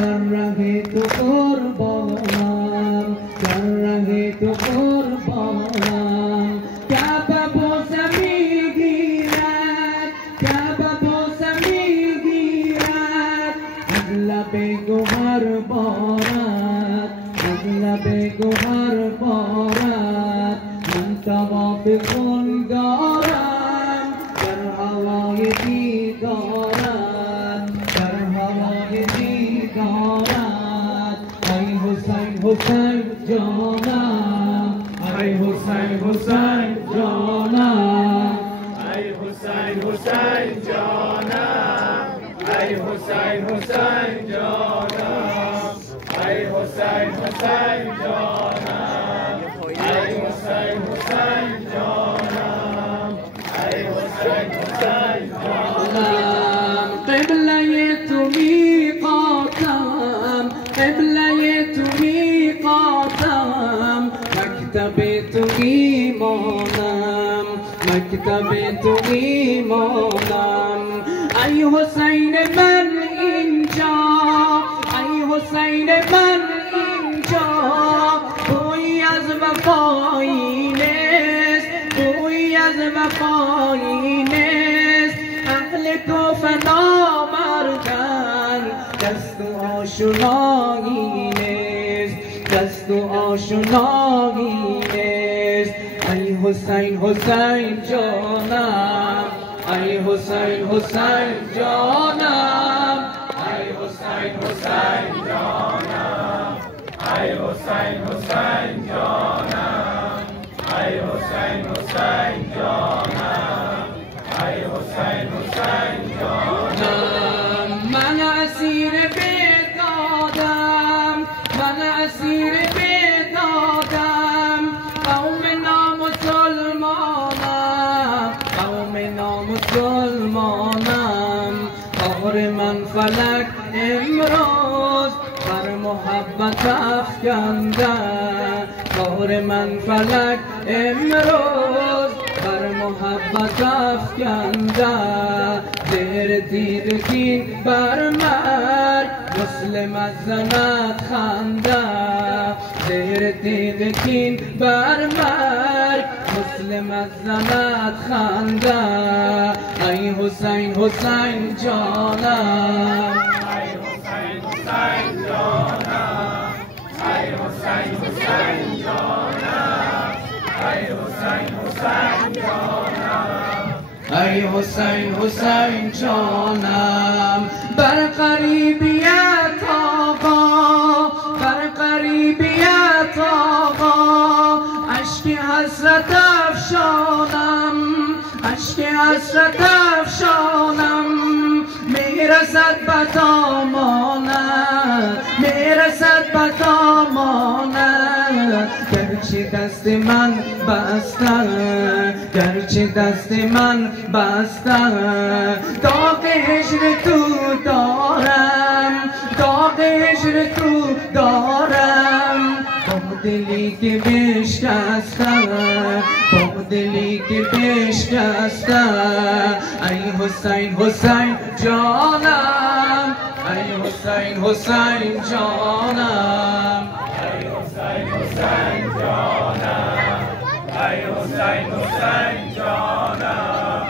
در ره تو قربانم، در ره تو قربانم. کعبه بوسه میگیرد، کعبه بوسه میگیرد، از لب گوهر بارد، از لب گوهر بارد. من طواف کن دارم در هوای دیدارت، در هوای دیدارت. ای حسین حسین جانم، ای حسین حسین جانم، ای حسین حسین جانم، ای حسین حسین جانم، ای حسین حسین جانم، ای حسین حسین جانم، ای حسین حسین جانم. قبله تو میقاتم، قبله تو میقاتم، مکتب تو ایمانم، مکتب تو ایمانم. ای حسین من اینجا، ای حسین من اینجا، بوی از وفایی نیست، بوی از وفایی نیست. اهل کوفه نامردن، دست و آشنایی نیست، دست و آشنایی نیست. ای حسین حسین جانم، ای حسین حسین جانم، ای حسین حسین جانم، ای حسین حسین جانم، ای حسین حسین جانم، ای حسین حسین جانم. من اسیر بدادم، من اسیر بدادم، قوم نامسلمانم، قوم نامسلمانم. کار من فلک امروز بر محبت افکنده، کار من فلک امروز بر محبت افکنده. زهر تیر کین بر مرگ مسلم از زند خنده، زهر تیر کین بر مرگ مسلم از زند خنده. ای حسین حسین جانم، ای حسین حسین جانم، ای حسین حسین جانم، ای حسین حسین جانم، ای حسین حسین جانم. بر قریبیت آقا، بر قریبیت آقا، اشک حسرت افشانم، اشک حسرت افشانم. میرسد به دامانت، میرسد به دامانت. گرچه دست من بسته، گرچه دست من بسته، داغ هجر تو دارم، داغ هجر تو دارم. با دلی که بشکسته، با دلی که بشکسته. ای حسین حسین جانم، ای حسین حسین جانم، ای حسین حسین جانم، ای حسین حسین جانم،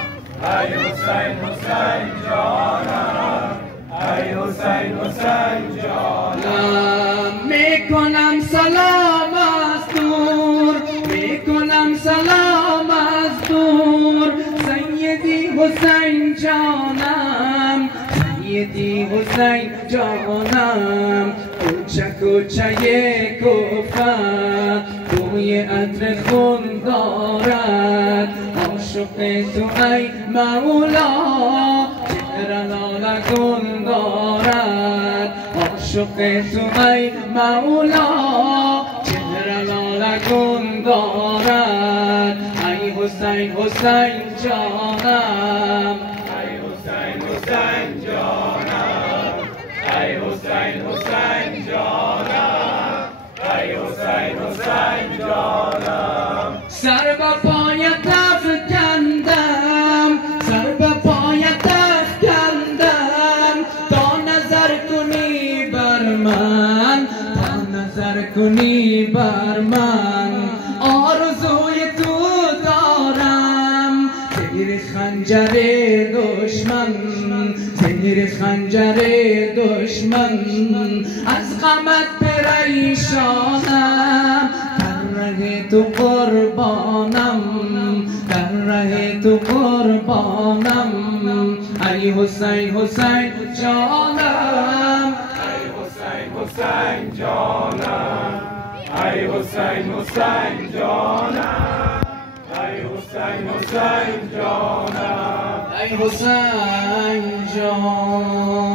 ای حسین حسین جانم، ای حسین حسین جانم. میکنم سلام از دور، میکنم سلام از دور. سیدی حسین جانم، سیدی حسین جانم. کوچه کوچه کوفه بوی عطر خون دارد. عاشق تو ای مولا چهره لاله گون دارد. عاشق تو ای مولا چهره لاله گون دارد. ای حسین حسین جانم، ای حسین حسین جانم، ای حسین حسین جانم، ای حسین حسین جانم. سر به پایت افکندم، سر به پایت افکندم. تا نظر کنی بر نکنی بر من آرزوی تو دارم زیر خنجر دشمن زیر خنجر دشمن از غمت پریشانم در ره تو قربانم در ره تو قربانم ای حسین حسین جانم ای حسین حسین جانم ای حسین حسین جانم ای حسین حسین جانم ای حسین جان